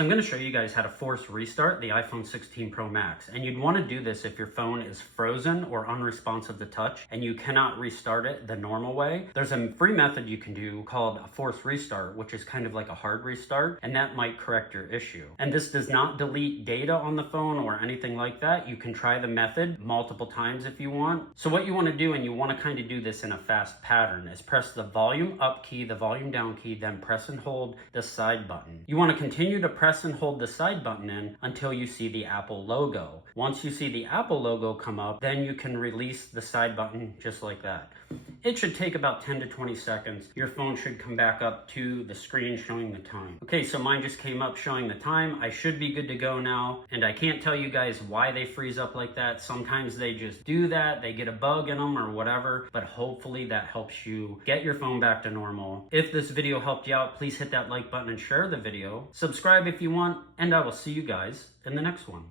So I'm going to show you guys how to force restart the iPhone 16 Pro Max. And you'd want to do this if your phone is frozen or unresponsive to touch and you cannot restart it the normal way. There's a free method you can do called a force restart, which is kind of like a hard restart, and that might correct your issue. And this does not delete data on the phone or anything like that. You can try the method multiple times if you want. So what you want to do, and you want to kind of do this in a fast pattern, is press the volume up key, the volume down key, then press and hold the side button. You want to continue to press and hold the side button in until you see the Apple logo. Once you see the Apple logo come up, then you can release the side button just like that. It should take about 10 to 20 seconds. Your phone should come back up to the screen showing the time. Okay, so mine just came up showing the time. I should be good to go now, and I can't tell you guys why they freeze up like that. Sometimes they just do that, they get a bug in them or whatever, but hopefully that helps you get your phone back to normal. If this video helped you out, please hit that like button and share the video. Subscribe if you want, and I will see you guys in the next one.